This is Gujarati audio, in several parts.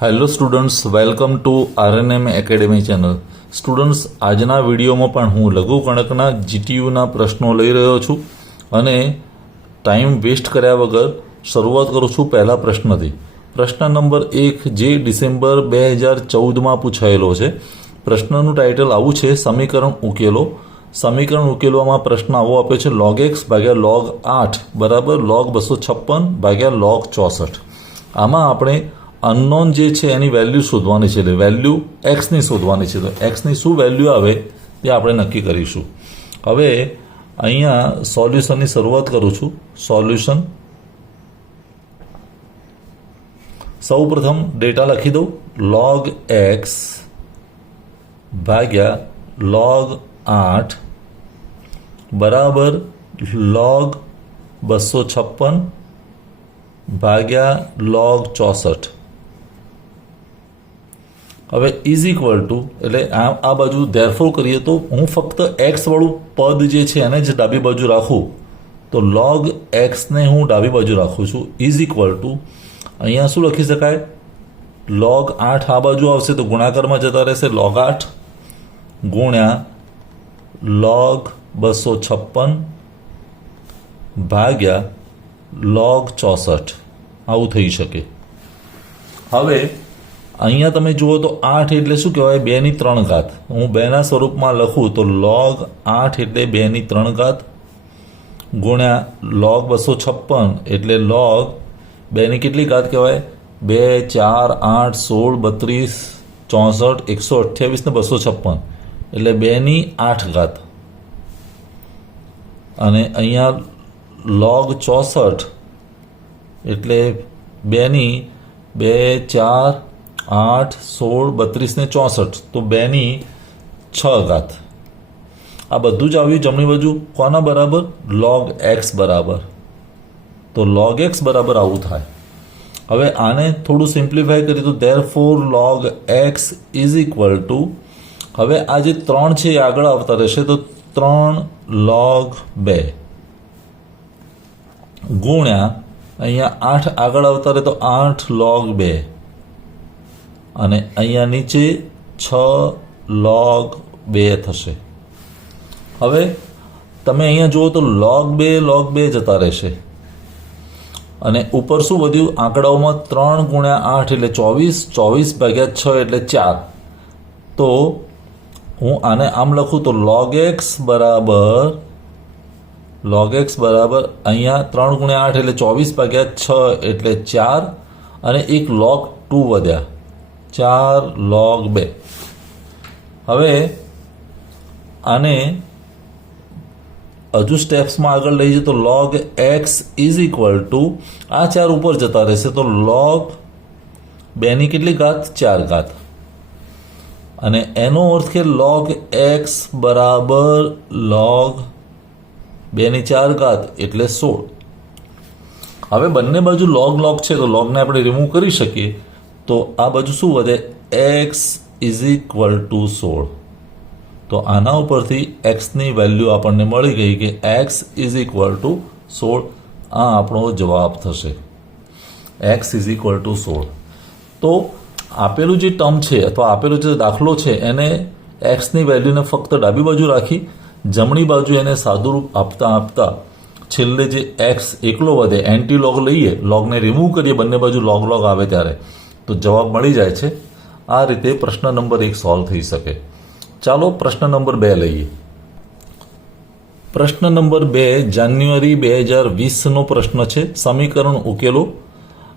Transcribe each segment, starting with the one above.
Hello students, welcome to RNM academy channel. Students, આજના વિડીયોમાં પણ હું લઘુગણકના જીટીયુના પ્રશ્નો લઈ રહ્યો છું અને ટાઈમ વેસ્ટ કર્યા વગર શરૂઆત કરું છું પહેલા પ્રશ્નથી. પ્રશ્ન નંબર 1 જે ડિસેમ્બર 2014માં પૂછાયેલો છે. પ્રશ્નનું ટાઇટલ આવું છે, સમીકરણ ઉકેલો. સમીકરણ ઉકેલવામાં પ્રશ્ન આવો આપ્યો છે, log x ભાગ્યા log 8 બરાબર log 256 ભાગ્યા log 64. આમાં આપણે અનનોન જે છે એની વેલ્યુ શોધવાની છે, એટલે વેલ્યુ એક્સની શોધવાની છે. તો એક્સની શું વેલ્યુ આવે એ આપણે નક્કી કરીશું. હવે અહીંયા સોલ્યુશનની શરૂઆત કરું છું. સોલ્યુશન સૌ પ્રથમ ડેટા લખી દઉં. log x ભાગ્યા log 8 બરાબર log 256 ભાગ્યા log 64. હવે ઇઝ ઇક્વલ ટુ એટલે આ બાજુ ધેરફોર કરીએ તો હું ફક્ત એક્સ વાળું પદ જે છે એને જ ડાબી બાજુ રાખું તો log એક્સને હું ડાબી બાજુ રાખું છું. ઇઝ ઇક્વલ ટુ અહીંયા શું લખી શકાય, log 8 આ બાજુ આવશે તો ગુણાકારમાં જતા રહેશે log 8 ગુણ્યા log 256 ભાગ્યા log 64. આવું થઈ શકે. હવે અહીંયા તમે જુઓ તો 8 એટલે શું કહેવાય, 2 ની 3 ઘાત. હું 2ના સ્વરૂપમાં લખું તો log 8 એટલે 2 ની 3 ઘાત ગુણ્યા log 256 એટલે log 2 ની કેટલી ઘાત કહેવાય, 2 4 8 16 32 64 128 ને 256 એટલે 2 ની 8 ઘાત. અને અહીંયા log 64 એટલે 2 ની 2 4 8 16 32 ને 64 તો 2 ની 6 ઘાત. આ બધું જ આવ્યું જમણી બાજુ કોના બરાબર, log x બરાબર. તો log x બરાબર આવું થાય. હવે આને થોડું સિમ્પ્લિફાય કરીએ તો therefore log x is equal two, હવે આ જે 3 છે એ આગળ આવતા રહેશે તો 3 log 2 ગુણ્યા અહીંયા 8 આગળ આવતા રહે તો 8 log 2 અને અહીંયા નીચે 6 log 2 થશે. હવે તમે અહીંયા જુઓ તો log 2 જતા રહેશે અને ઉપર શું વધ્યું, આંકડાઓમાં 3 ગુણ્યા 8 એટલે 24 24 ભાગ્યા 6 એટલે 4. તો હું આને આમ લખું તો log x બરાબર અહીંયા 3 ગુણ્યા 8 એટલે 24 ભાગ્યા 6 એટલે 4 અને એક log 2 વધ્યા 4 log 2. હવે આને હજુ સ્ટેપ્સમાં આગળ લઈ જઈએ તો log x is equal two આ 4 ઉપર જતા રહેશે તો log 2 ની કેટલી ઘાત, 4 ઘાત. અને એનો અર્થ કે log x બરાબર log 2 ની 4 ઘાત એટલે 16. હવે બંને બાજુ log છે તો logને આપણે રિમૂવ કરી શકીએ તો આ બાજુ શું વધે, x ઇઝ ઇક્વલ ટુ 16. તો આના ઉપરથી એક્સની વેલ્યુ આપણને મળી ગઈ કે x ઇઝ ઇક્વલ ટુ 16. આ આપણો જવાબ થશે, x ઇઝ ઇક્વલ ટુ 16. તો આપેલું જે ટર્મ છે અથવા આપેલો જે દાખલો છે એને એક્સની વેલ્યુને ફક્ત ડાબી બાજુ રાખી જમણી બાજુ એને સાદુરૂપ આપતા છેલ્લે જે એક્સ એકલો વધે, એન્ટી લોગ લઈએ, લોગને રિમૂવ કરીએ, બંને બાજુ લોગ આવે ત્યારે તો જવાબ મળી જાય છે. આ રીતે પ્રશ્ન નંબર 1 સોલ્વ થઈ શકે. ચાલો પ્રશ્ન નંબર 2 લઈએ. પ્રશ્ન નંબર 2 જાન્યુઆરી 2020નો પ્રશ્ન છે, સમીકરણ ઉકેલો.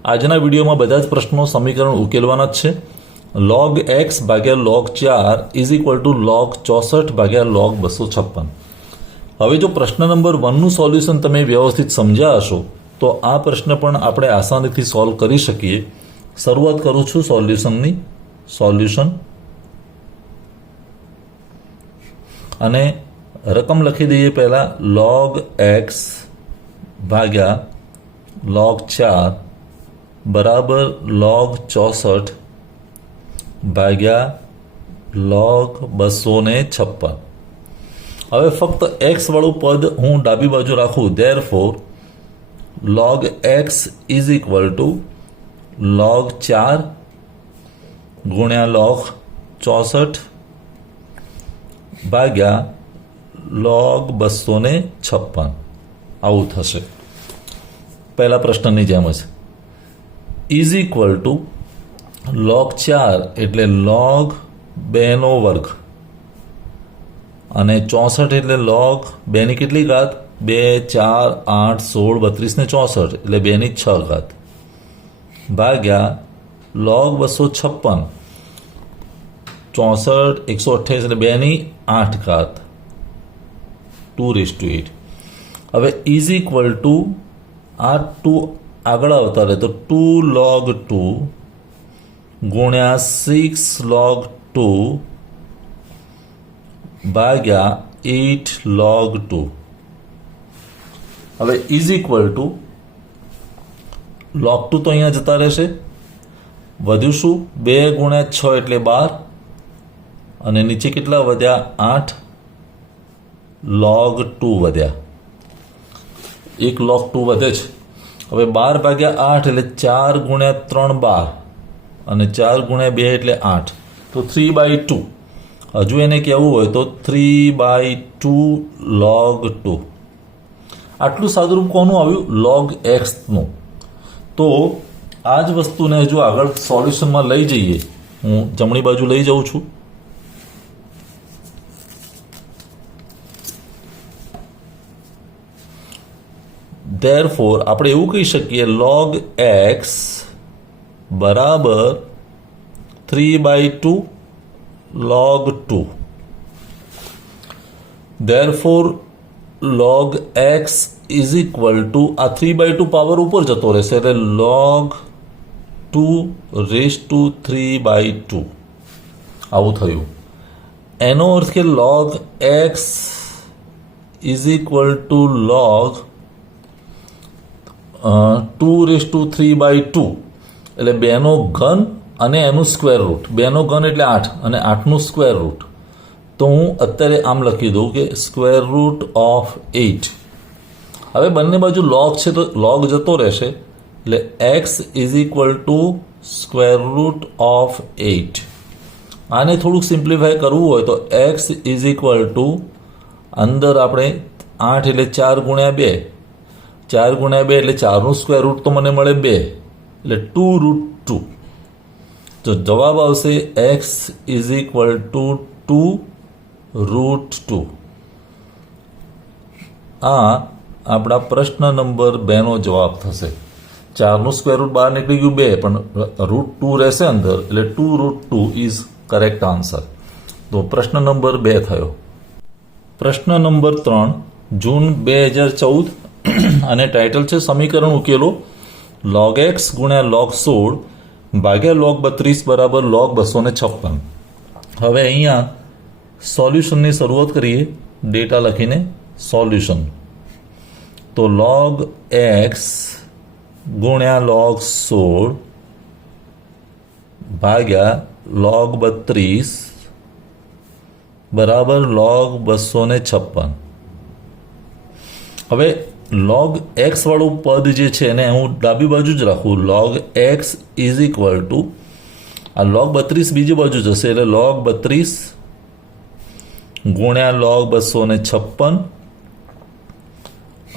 આજના વિડીયોમાં બધા જ પ્રશ્નો સમીકરણ ઉકેલવાના જ છે. log x ભાગ્યા log 4 is equal two log 64 ભાગ્યા log 256. હવે જો પ્રશ્ન નંબર 1નું સોલ્યુશન તમે વ્યવસ્થિત સમજ્યા હશો તો આ પ્રશ્ન પણ આપણે આસાનીથી સોલ્વ કરી શકીએ. શરૂઆત કરું છું સોલ્યુશનની. સોલ્યુશન અને રકમ લખી દઈએ પહેલાં, log x ભાગ્યા log 4 બરાબર log 64 ભાગ્યા log 256. હવે ફક્ત એક્સ વાળું પદ હું ડાબી બાજુ રાખું, therefore log x is equal two log 4 ગુણ્યા log 64 ભાગ્યા log 256 આવું થશે. પહેલા પ્રશ્નની જેમ જ ઇઝ ઇક્વલ ટુ log 4 એટલે log 2નો વર્ગ અને 64 એટલે log 2ની કેટલી ઘાત 2 4 8 16 32 ને 64 એટલે 2ની 6 ઘાત ભાગ્યા log 256 64 128 એટલે 2ની 8 ઘાત 2/8. હવે ઇઝ ઇક્વલ ટુ આ 2 આગળ આવતા રહે તો 2 log 2 ગુણ્યા 6 log 2 ભાગ્યા 8 log 2. હવે ઇઝ ઇક્વલ ટુ log 2 તો અહીંયા જતા રહેશે. વધ્યું શું 2 ગુણ્યા 6 એટલે 12 અને નીચે કેટલા વધ્યા 8 log 2 વધ્યા. એક log 2 વધે છે. હવે 12 ભાગ્યા 8 એટલે 4 ગુણ્યા 3 12 અને 4 ગુણ્યા 2 એટલે 8 તો 3/2. હજુ એને કહેવું હોય તો 3/2 log 2. આટલું સાદુરૂપ કોનું આવ્યું log xનું. તો આ જ વસ્તુને હજુ આગળ સોલ્યુશનમાં લઈ જઈએ. હું જમણી બાજુ લઈ જાઉં છું. Therefore આપણે એવું કહી શકીએ log x બરાબર 3/2 log 2. Therefore log x is equal to આ 3/2 પાવર ઉપર જતો રહેશે એટલે log 2^3/2 આવું થયું. એનો અર્થ કે log x is equal to log 2^3/2 એટલે 2નો ઘન અને એનું સ્ક્વેર રૂટ. 2નો ઘન એટલે 8 અને 8નું સ્ક્વેર રૂટ. તો હું અત્યારે આમ લખી દઉં કે સ્ક્વેર રૂટ ઓફ 8. હવે બંને બાજુ log છે તો log જતો રહેશે એટલે x is equal two square root of 8. આને થોડુંક સિમ્પ્લિફાય કરવું હોય તો x ઇઝ ઇક્વલ ટુ અંદર આપણે 8 એટલે 4 ગુણ્યા 2 4 ગુણ્યા 2 એટલે 4નું સ્ક્વેર રૂટ તો મને મળે 2 એટલે 2√2. તો જવાબ આવશે x ઇઝ ઇક્વલ ટુ 2√2. આ આપણા પ્રશ્ન નંબર 2નો જવાબ થશે. 4નું સ્ક્વેર રૂટ બહાર નીકળી ગયું 2 પણ √2 રહેશે અંદર એટલે 2√2 ઇઝ કરેક્ટ આન્સર. તો પ્રશ્ન નંબર 2 થયો. પ્રશ્ન નંબર 3 જૂન 2014 અને ટાઇટલ છે સમીકરણ ઉકેલો log x ગુણ્યા log 16 ભાગ્યા log 32 બરાબર log 256. હવે અહીંયા સોલ્યુશનની શરૂઆત કરીએ ડેટા લખીને. સોલ્યુશન તો log x ગુણ્યા log 16 ભાગ્યા log 32 બરાબર log 256. હવે log x વાળું પદ જે છે એને હું ડાબી બાજુ જ રાખું. log x is equal two આ log 32 બીજી બાજુ જશે એટલે log 32 ગુણ્યા log 256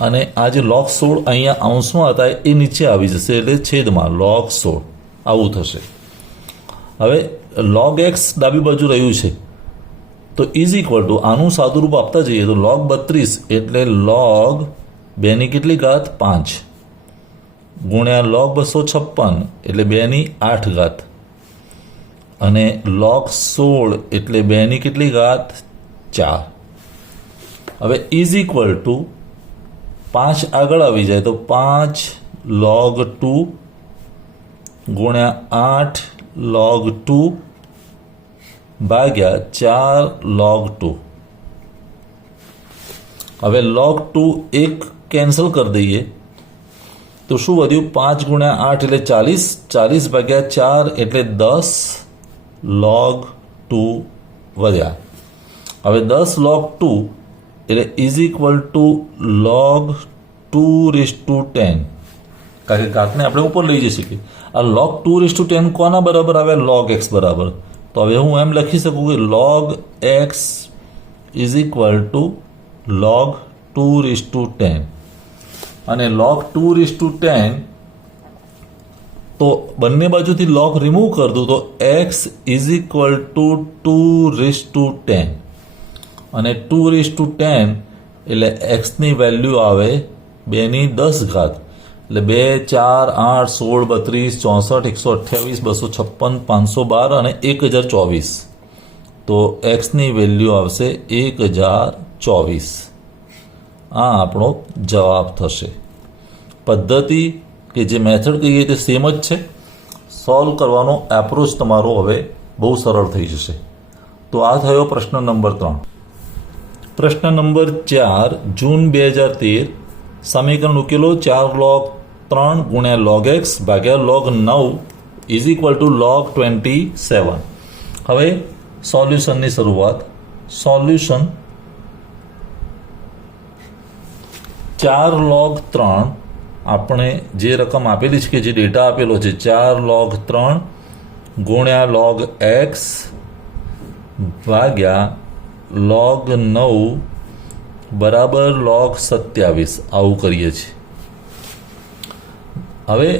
અને આ જે log 16 અહીંયા અંશમાં હતા એ નીચે આવી જશે એટલે છેદમાં log 16 આવું થશે. હવે log x ડાબી બાજુ રહ્યું છે તો ઇઝ ઇક્વલ ટુ આનું સાદુરૂપ આપતા જઈએ તો log 32 એટલે log 2ની કેટલી ઘાત 5 ગુણ્યા log 256 એટલે 2ની 8 ઘાત અને log 16 એટલે 2ની કેટલી ઘાત 4. હવે ઇઝ ઇક્વલ ટુ 5 આગળ આવી જાય તો 5 log 2 ગુણ્યા 8 log 2 ભાગ્યા 4 log 2. હવે log 2 એક કેન્સલ કરી દઈએ તો શું વધ્યું 5 ગુણ્યા 8 એટલે 40 40 ભાગ્યા 4 એટલે 10 log 2 વધ્યા. હવે 10 log 2 એટલે ઇઝ ઇક્વલ ટુ log 2/10 કારણ કે ઘાતને આપણે ઉપર લઈ જઈ શકીએ. આ log 2:10 કોના બરાબર આવે? log x બરાબર. તો હવે હું એમ લખી શકું કે log x is equal two log 2:10 અને log 2:10 તો બંને બાજુથી log રિમૂવ કરી દઉં તો x ઇઝ ઇક્વલ ટુ 2:10 અને 2:10 એટલે એક્સની વેલ્યુ આવે 2×10 એટલે 2, 4, 8, 16, 32, 64, 128, 256, 512 અને 1024. તો એક્સની વેલ્યુ આવશે 1024. આ આપણો જવાબ થશે. પદ્ધતિ કે જે મેથડ કહીએ તે સેમ જ છે. સોલ્વ કરવાનો એપ્રોચ તમારો હવે બહુ સરળ થઈ જશે. તો આ થયો પ્રશ્ન નંબર 3. પ્રશ્ન નંબર 4 જૂન 2013 સમીકરણ ઉકેલો 4 log 3 ગુણ્યા log x ભાગ્યા log 9 is equal two log 27. હવે સોલ્યુશનની શરૂઆત. સોલ્યુશન 4 log 3 આપણે જે રકમ આપેલી છે કે જે ડેટા આપેલો છે 4 log 3 ગુણ્યા log x ભાગ્યા log 9 બરાબર log 27 આવું કરીએ છીએ. હવે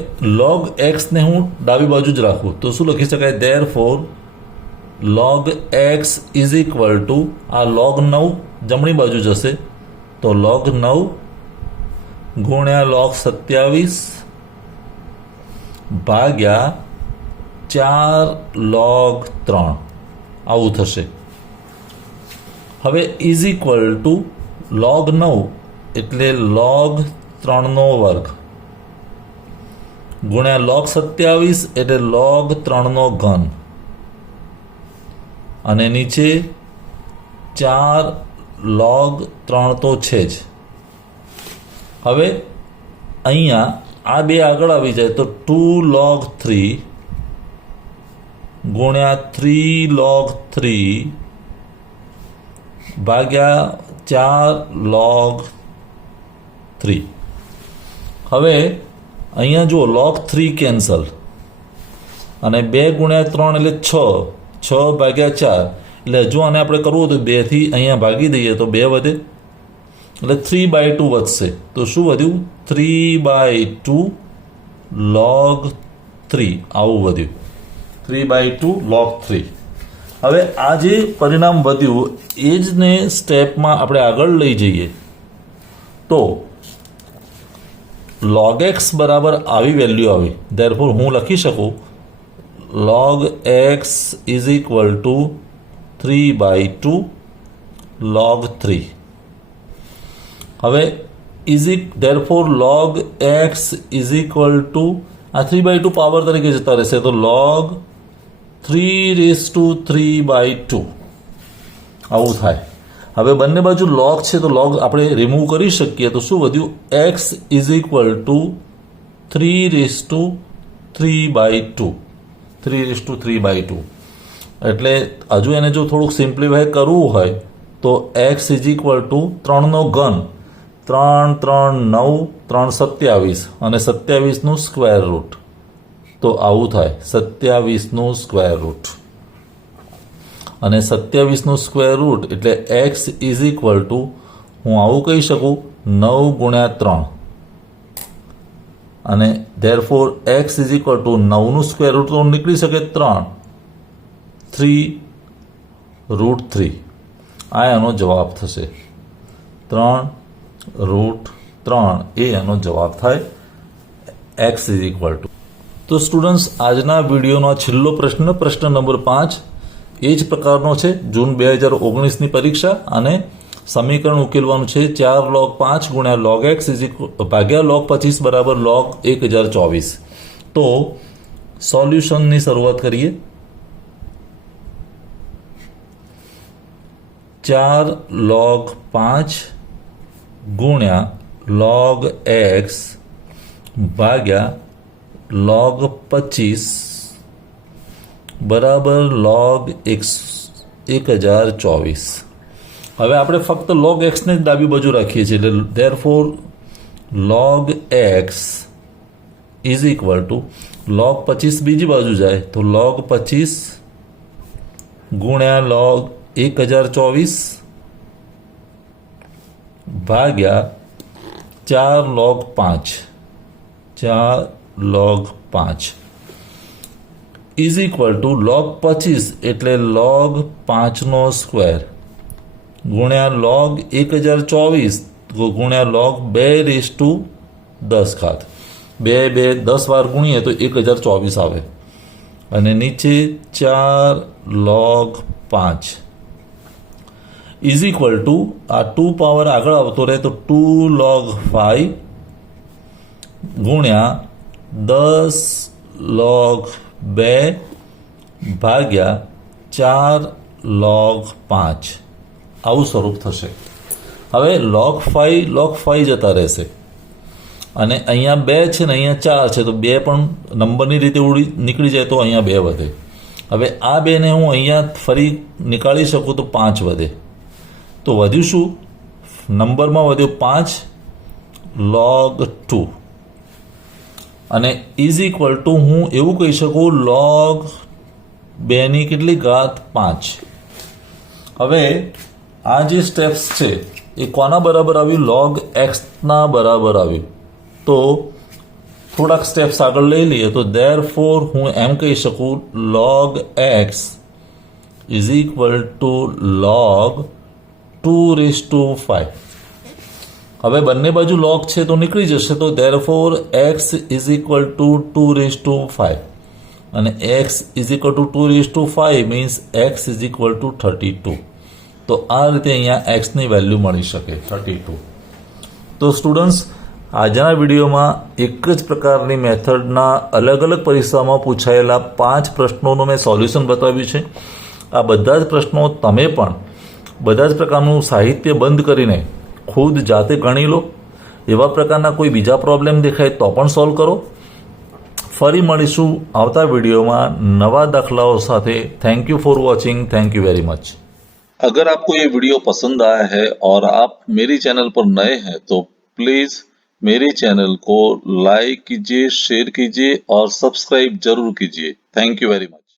log x ને હું ડાબી બાજુ જ રાખું તો શું લખી શકાય? therefore log x is equal two આ log 9 જમણી બાજુ જશે તો log 9 ગુણ્યા log 27 ભાગ્યા 4 log 3 આવું થશે. હવે ઇઝ ઇક્વલ ટુ log 9 એટલે log 3નો વર્ગ ગુણ્યા log 27 એટલે log 3નો ઘન અને નીચે 4 log 3 તો છે જ. હવે અહીંયા આ બે આગળ આવી જાય તો 2 log 3 ગુણ્યા 3 log 3 ભાગ્યા 4 log 3. હવે અહીંયા જુઓ log 3 કેન્સલ અને 2 ગુણ્યા 3 એટલે 6 ભાગ્યા 4 એટલે હજુ આને આપણે કરવું તો 2થી અહીંયા ભાગી દઈએ તો 2 વધે એટલે 3/2 વધશે. તો શું વધ્યું? 3/2 log 3 આવું વધ્યું. 3/2 log 3. હવે આ જે પરિણામ વધ્યું એ જ ને સ્ટેપમાં આપણે આગળ લઈ જઈએ તો log x બરાબર આવી વેલ્યુ આવી. ધેરફોર હું લખી શકું log x is equal two 3/2 log 3. હવે therefore log x is equal two આ 3/2 પાવર તરીકે જતા રહેશે તો log 3/2 આવું થાય. હવે બંને બાજુ log છે તો log આપણે રિમૂવ કરી શકીએ તો શું વધ્યું? x ઇઝ ઇક્વલ ટુ 3/2 એટલે હજુ એને જો થોડુંક સિમ્પ્લિફાય કરવું હોય તો x ઇઝ ઇક્વલ ટુ 3નો ઘન 3, 3, 9, 3, 27 અને 27નું સ્ક્વેર રૂટ. તો આવું થાય 27નું સ્ક્વેર રૂટ અને 27નું સ્ક્વેર રૂટ એટલે x ઇઝ ઇક્વલ ટુ હું આવું કહી શકું 9 ગુણ્યા 3 અને therefore x is equal to 9નું સ્ક્વેર રૂટ તો નીકળી શકે 3 આ એનો જવાબ થશે. 3√3 એ એનો જવાબ થાય. x is equal two. તો સ્ટુડન્ટ્સ આજના વિડીયોનો છેલ્લો પ્રશ્ન નંબર 5 એ જ પ્રકારનો છે. જૂન 2019ની પરીક્ષા અને સમીકરણ ઉકેલવાનું છે 4 log 5 ગુણ્યા log x ભાગ્યા log 25 બરાબર log 1024. તો સોલ્યુશનની શરૂઆત કરીએ. 4 log 5 ગુણ્યા log x ભાગ્યા log 25 બરાબર log 1024. હવે આપણે ફક્ત log x ને જ ડાબી બાજુ રાખીએ છીએ એટલે therefore log x is equal two log 25 બીજી બાજુ જાય તો log 25 ગુણ્યા log 1024 ભાગ્યા 4 log 5 is equal two log 25 એટલે log 5નો સ્ક્વેર ગુણ્યા log 1024 ગુણ્યા log 2 ઘાત 2 10 વાર ગુણીએ તો 1024 આવે અને નીચે 4 log 5 ઇઝ ઇક્વલ ટુ આ 2 પાવર આગળ આવતો રહે તો 2 log 5 ગુણ્યા 10 log 2 ભાગ્યા 4 log 5 આવું સ્વરૂપ થશે. હવે log 5 જતા રહેશે અને અહીંયા 2 છે ને અહીંયા 4 છે તો 2 પણ નંબરની રીતે નીકળી જાય તો અહીંયા 2 વધે. હવે આ 2ને હું અહીંયા ફરી નીકાળી શકું તો 5 વધે. તો વધ્યું શું? નંબરમાં વધ્યો 5 log 2 અને ઇઝ ઇક્વલ ટુ હું એવું કહી શકું log 2ની કેટલી ઘાત 5. હવે આ જે સ્ટેપ્સ છે એ કોના બરાબર આવ્યું? log xના બરાબર આવ્યું. તો થોડાક સ્ટેપ્સ આગળ લઈ લઈએ તો ધેરફોર હું એમ કહી શકું log x is equal two log 2/5. હવે બંને બાજુ log છે તો નીકળી જશે તો therefore x is equal two 2/5 અને x is equal two 2/5 means x is equal two 32. તો આ રીતે અહીંયા એક્સની વેલ્યુ મળી શકે 32. તો સ્ટુડન્ટ્સ, આજના વિડીયોમાં એક જ પ્રકારની મેથડના અલગ અલગ પરીક્ષામાં પૂછાયેલા 5 પ્રશ્નોનું મેં સોલ્યુશન બતાવ્યું છે. આ બધા જ પ્રશ્નો તમે પણ બધા જ પ્રકારનું સાહિત્ય બંધ કરીને ખુદ જાતે ગણી લો. એવા પ્રકારના કોઈ બીજા પ્રોબ્લેમ દેખાય તો પણ સોલ્વ કરો. ફરી મળીશું આવતા વિડીયોમાં નવા દાખલાઓ સાથે. Thank you for watching. Thank you very much. अगर आपको ये वीडियो पसंद आया है और आप मेरी चैनल पर नए हैं तो प्लीज मेरे चैनल को लाइक कीजिए, शेयर कीजिए और सब्सक्राइब जरूर कीजिए. Thank you very much.